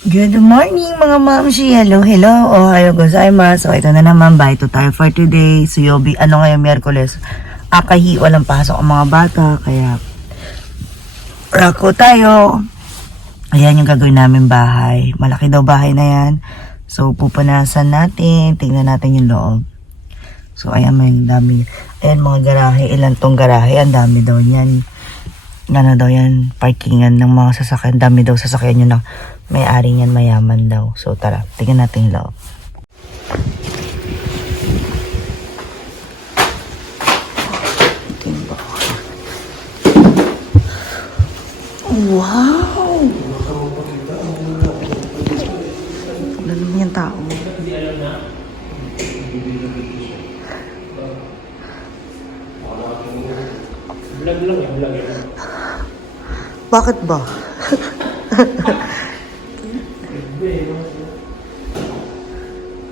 Good morning mga mamshi. Hello, hello. Ohayo gozaimasu. So, ito na naman. Bye to tayo for today. So, ngayon, Miyerkules. Akahi, walang pasok ang mga bata. Kaya, rako tayo. Ayan yung gagawin namin bahay. Malaki daw bahay na yan. So, pupunasan natin. Tingnan natin yung loob. So, ayan, may dami. Ayan, mga garahe. Ilan tong garahe? Ang dami daw niyan. Ano daw yan? Parkingan ng mga sasakyan. Dami daw sasakyan yun na may-ari niyan, mayaman daw. So, tara. Tingnan natin yung loob. Wow! Lalo mo yung tao. Vlog lang yan, vlog yan. Bakit ba?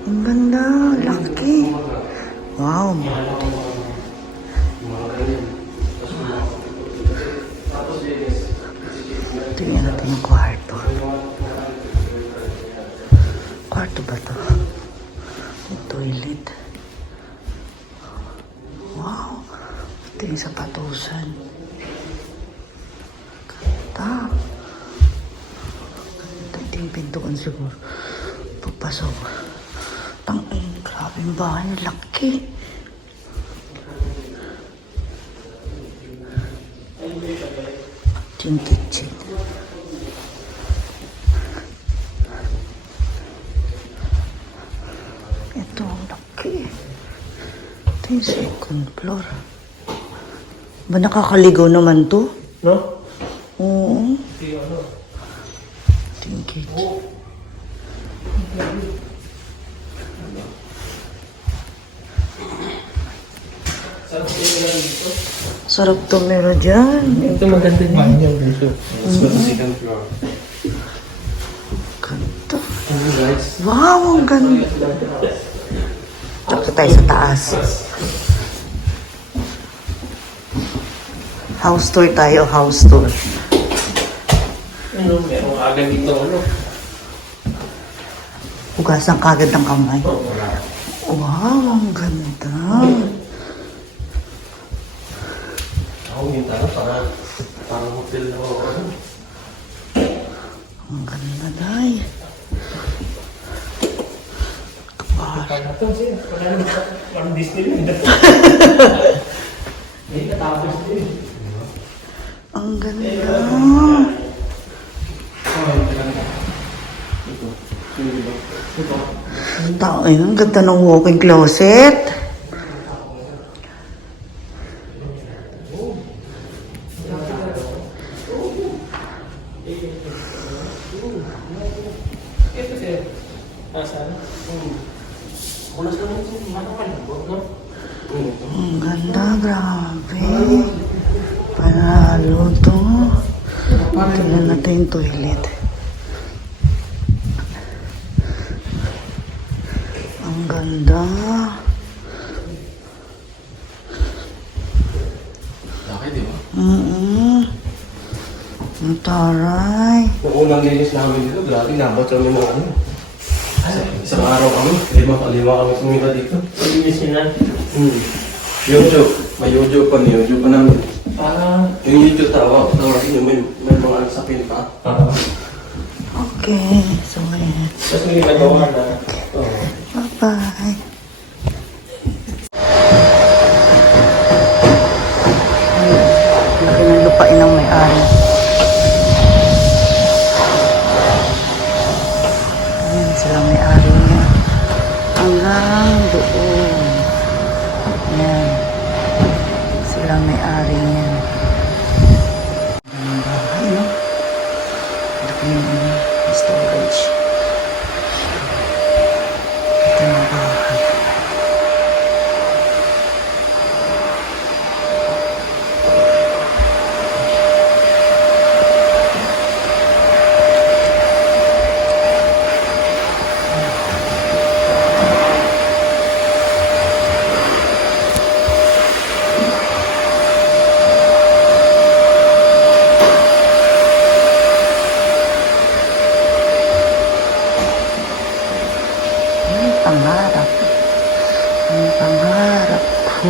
Ang ganda, laki. Wow. Tingnan natin yung kwarto. Kwarto ba to? Yung toilet. Wow. Ito yung sapatusan. Ganda. Ito yung pintuan siguro. Pagpasok. Tangin, grabe yung bahay. Laki. Ito yung kitchen. Ito ang laki. Ito yung second floor. Ba nakakaligaw naman to? No? Oo. Ito yung ano? Ito yung kitchen. Sarap to meron dyan. Ito maganda din. Yung dito. Second floor. Ganda. Guys. Wow, ang ganda. Tapos tayo sa taas. House tour tayo, house tour. Ano, merong agad dito, ano? Hugasan kagad ng kamay. Oh, wala. Wow, ang ganda. Ako minta na parang hotel na ako. Ang ganda, day. Kapal. Parang ito, siya. Parang Disneyland. Hindi katapos din. Ang ganda. Tao, ang ganda ng walk-in closet. Ang ganda, grabe. Panalo to. Tingnan natin yung toilet. Ang ganda. Laki, di ba? Ang taray. Yung unang linis namin dito, grabe, nabot kami ng ano. Isang araw kami, lima kami sumira dito. Linis nyo na? YouTube, may YouTube pa namin. Yung YouTube tawagin nyo, may mga sapin pa. Okay, so ayan. Tapos may nagawa na. Bye-bye. Laki ng lupain ng may-ari. Ayan sila may-ari niya. Hanggang doon. Ayan. Sila may-ari niya. Ang bahay, no? Laki ng storage. Ito yung bahay. pangarap. Ang pangarap ko.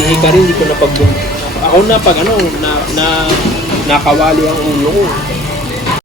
Si Hikari hindi ko napag ako na pag nakawali ang ulo ko.